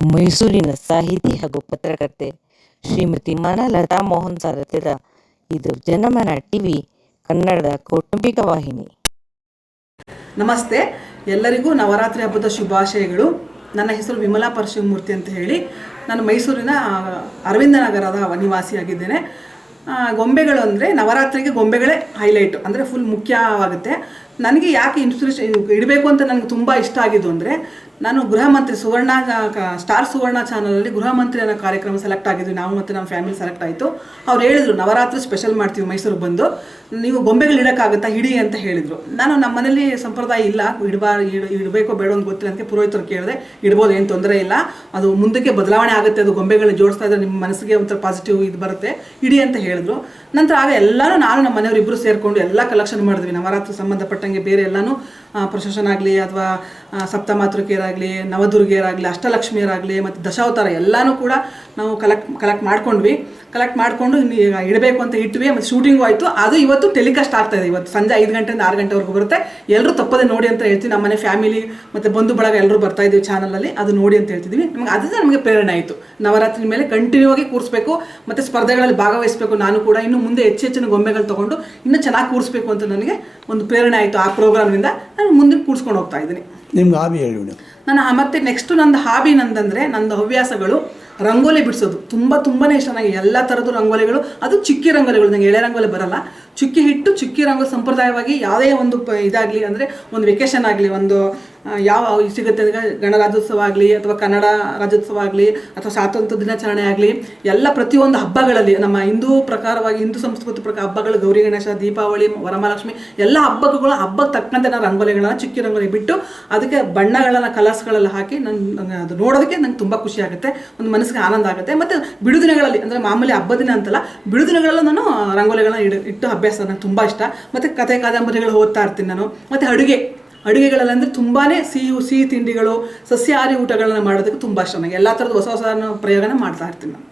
ಮೈಸೂರಿನ ಸಾಹಿತಿ ಹಾಗೂ ಪತ್ರಕರ್ತೆ ಶ್ರೀಮತಿ ಮಾನಲತಾ ಮೋಹನ್ ಸಾರಥ್ಯದ ಇದು ಜನಮನ ಟಿವಿ ಕನ್ನಡದ ಕೌಟುಂಬಿಕ ವಾಹಿನಿ. ನಮಸ್ತೆ, ಎಲ್ಲರಿಗೂ ನವರಾತ್ರಿ ಹಬ್ಬದ ಶುಭಾಶಯಗಳು. ನನ್ನ ಹೆಸರು ವಿಮಲಾ ಪರಶಿವಮೂರ್ತಿ ಅಂತ ಹೇಳಿ, ನಾನು ಮೈಸೂರಿನ ಅರವಿಂದ ನಗರದ ನಿವಾಸಿಯಾಗಿದ್ದೇನೆ. ಗೊಂಬೆಗಳು ಅಂದರೆ ನವರಾತ್ರಿಗೆ ಗೊಂಬೆಗಳೇ ಹೈಲೈಟು, ಅಂದರೆ ಫುಲ್ ಮುಖ್ಯವಾಗುತ್ತೆ. ನನಗೆ ಯಾಕೆ ಇನ್ಸ್ಪಿರೇಷನ್ ಇಡಬೇಕು ಅಂತ ನನಗೆ ತುಂಬ ಇಷ್ಟ ಆಗಿದ್ದು ಅಂದರೆ, ನಾನು ಗೃಹ ಮಂತ್ರಿ ಸ್ಟಾರ್ ಸುವರ್ಣ ಚಾನಲಲ್ಲಿ ಗೃಹ ಮಂತ್ರಿ ಅನ್ನೋ ಕಾರ್ಯಕ್ರಮ ಸೆಲೆಕ್ಟ್ ಆಗಿದ್ವಿ. ನಾವು ಮತ್ತು ನಮ್ಮ ಫ್ಯಾಮಿಲಿ ಸೆಲೆಕ್ಟ್ ಆಯಿತು. ಅವ್ರು ಹೇಳಿದರು, ನವರಾತ್ರಿ ಸ್ಪೆಷಲ್ ಮಾಡ್ತೀವಿ ಮೈಸೂರಿಗೆ ಬಂದು, ನೀವು ಗೊಂಬೆಗಳು ಇಡೋಕ್ಕಾಗುತ್ತಾ, ಹಿಡಿ ಅಂತ ಹೇಳಿದರು. ನಾನು ನಮ್ಮ ಮನೇಲಿ ಸಂಪ್ರದಾಯ ಇಲ್ಲ, ಇಡಬೇಕೋ ಬೇಡ ಅಂತ ಗೊತ್ತಿಲ್ಲ ಅಂತ ಪುರೋಹಿತರು ಕೇಳಿದೆ. ಇಡ್ಬೋದು, ಏನು ತೊಂದರೆ ಇಲ್ಲ, ಅದು ಮುಂದಕ್ಕೆ ಬದಲಾವಣೆ ಆಗುತ್ತೆ, ಅದು ಗೊಂಬೆಗಳನ್ನ ಜೋಡಿಸ್ತಾ ಇದ್ದರೆ ನಿಮ್ಮ ಮನಸ್ಸಿಗೆ ಒಂಥರ ಪಾಸಿಟಿವ್ ಇದು ಬರುತ್ತೆ, ಇಡಿ ಅಂತ ಹೇಳಿದ್ರು. ನಂತರ ಆಗ ಎಲ್ಲರೂ ನಾನು ನಮ್ಮ ಮನೆಯವರು ಇಬ್ಬರು ಸೇರಿಕೊಂಡು ಎಲ್ಲ ಕಲೆಕ್ಷನ್ ಮಾಡಿದ್ವಿ. ನವರಾತ್ರಿ ಸಂಬಂಧಪಟ್ಟಂಗೆ ಬೇರೆ ಎಲ್ಲನೂ ಪ್ರಶಾಸನ ಆಗಲಿ ಅಥವಾ ಸಪ್ತಮಾತೃಕೆಯರಾಗಲಿ, ನವದುರ್ಗೆಯರಾಗಲಿ, ಅಷ್ಟಲಕ್ಷ್ಮಿಯರಾಗಲಿ ಮತ್ತು ದಶಾವತಾರ ಎಲ್ಲನೂ ಕೂಡ ನಾವು ಕಲೆಕ್ಟ್ ಮಾಡಿಕೊಂಡು ಈಗ ಇಡಬೇಕು ಅಂತ ಇಟ್ವಿ. ಮತ್ತು ಶೂಟಿಂಗು ಆಯಿತು. ಅದು ಇವತ್ತು ಟೆಲಿಕಾಸ್ಟ್ ಆಗ್ತಾಯಿದೆ. ಇವತ್ತು ಸಂಜೆ 5 ಗಂಟೆಯಿಂದ 6 ಗಂಟೆವರೆಗೂ ಬರುತ್ತೆ. ಎಲ್ಲರೂ ತಪ್ಪದೆ ನೋಡಿ ಅಂತ ಹೇಳ್ತೀವಿ. ನಮ್ಮ ಮನೆ ಫ್ಯಾಮಿಲಿ ಮತ್ತು ಬಂಧು ಬಳಗ ಎಲ್ಲರೂ ಬರ್ತಾ ಇದ್ದೀವಿ ಚಾನಲಲ್ಲಿ, ಅದು ನೋಡಿ ಅಂತ ಹೇಳ್ತಿದ್ವಿ. ನಮಗೆ ಪ್ರೇರಣೆ ಆಯಿತು. ನವರಾತ್ರಿ ಮೇಲೆ ಕಂಟಿನ್ಯೂ ಆಗಿ ಕೂರಿಸ್ಬೇಕು ಮತ್ತು ಸ್ಪರ್ಧೆಗಳಲ್ಲಿ ಭಾಗವಹಿಸಬೇಕು. ನಾನು ಕೂಡ ಇನ್ನು ಮುಂದೆ ಹೆಚ್ಚಿನ ಗೊಂಬೆಗಳು ತೊಗೊಂಡು ಇನ್ನೂ ಚೆನ್ನಾಗಿ ಕೂರಿಸ್ಬೇಕು ಅಂತ ನನಗೆ ಒಂದು ಪ್ರೇರಣೆ ಆಯಿತು. ಆ ಪ್ರೋಗ್ರಾಮ್ನಿಂದ ನಾನು ಮುಂದೆ ಕೂರಿಸ್ಕೊಂಡು ಹೋಗ್ತಾ ಇದ್ದೀನಿ. ನಿಮ್ಗೆ ಹಾಬಿ ಹೇಳಿ. ಮತ್ತು ನೆಕ್ಸ್ಟು ನಂದು ಹಾಬಿ ನಂದು ಹವ್ಯಾಸಗಳು ರಂಗೋಲಿ ಬಿಡಿಸೋದು. ತುಂಬಾ ಇಷ್ಟ ನನಗೆ. ಎಲ್ಲ ಥರದ್ದು ರಂಗೋಲಿಗಳು, ಅದು ಚಿಕ್ಕಿ ರಂಗೋಲಿಗಳು, ನನಗೆ ಎಳೆ ರಂಗೋಲಿ ಬರಲ್ಲ. ಚುಕ್ಕಿ ಹಿಟ್ಟು, ಚುಕ್ಕಿ ರಂಗೋಲಿ ಸಂಪ್ರದಾಯವಾಗಿ ಯಾವುದೇ ಒಂದು ಇದಾಗಲಿ, ಅಂದರೆ ಒಂದು ವೆಕೇಷನ್ ಆಗಲಿ, ಒಂದು ಯಾವ ಸಿಗುತ್ತೆ ಗಣರಾಜ್ಯೋತ್ಸವ ಆಗಲಿ ಅಥವಾ ಕನ್ನಡ ರಾಜ್ಯೋತ್ಸವ ಆಗಲಿ ಅಥವಾ ಸ್ವಾತಂತ್ರ್ಯ ದಿನಾಚರಣೆ ಆಗಲಿ, ಎಲ್ಲ ಪ್ರತಿಯೊಂದು ಹಬ್ಬಗಳಲ್ಲಿ ನಮ್ಮ ಹಿಂದೂ ಪ್ರಕಾರವಾಗಿ, ಹಿಂದೂ ಸಂಸ್ಕೃತಿ ಪ್ರಕಾರ ಹಬ್ಬಗಳು, ಗೌರಿ ಗಣೇಶ, ದೀಪಾವಳಿ, ವರಮಹಾಲಕ್ಷ್ಮಿ, ಎಲ್ಲ ಹಬ್ಬಕ್ಕೆ ತಕ್ಕಂತೆ ನಾನು ರಂಗೋಲಿಗಳನ್ನ, ಚಿಕ್ಕಿ ರಂಗೋಲಿ ಬಿಟ್ಟು ಅದಕ್ಕೆ ಬಣ್ಣಗಳನ್ನು, ಕಲರ್ಸ್ಗಳೆಲ್ಲ ಹಾಕಿ ಅದು ನೋಡೋದಕ್ಕೆ ನಂಗೆ ತುಂಬ ಖುಷಿ ಆಗುತ್ತೆ, ಒಂದು ಮನಸ್ಸಿಗೆ ಆನಂದ ಆಗುತ್ತೆ. ಮತ್ತು ಬಿಡುದಿನಗಳಲ್ಲಿ, ಅಂದರೆ ಮಾಮೂಲಿ ಹಬ್ಬ ದಿನ ಅಂತಲ್ಲ, ಬಿಡುದಿನಗಳಲ್ಲೂ ನಾನು ರಂಗೋಲಿಗಳನ್ನ ಇಟ್ಟು ಅಭ್ಯಾಸ ನನಗೆ ತುಂಬ ಇಷ್ಟ. ಮತ್ತು ಕಥೆ ಕಾದಂಬರಿಗಳು ಓದ್ತಾ ಇರ್ತೀನಿ ನಾನು. ಮತ್ತು ಅಡುಗೆಗಳಲ್ಲಿ ಅಂದರೆ ತುಂಬಾ ಸಿಹಿ ತಿಂಡಿಗಳು, ಸಸ್ಯಾಹಾರಿ ಊಟಗಳನ್ನ ಮಾಡೋದಕ್ಕೆ ತುಂಬ ಇಷ್ಟ ನನಗೆ. ಎಲ್ಲ ಥರದ ಹೊಸ ಪ್ರಯೋಗನ ಮಾಡ್ತಾ ಇರ್ತೀನಿ ನಾನು.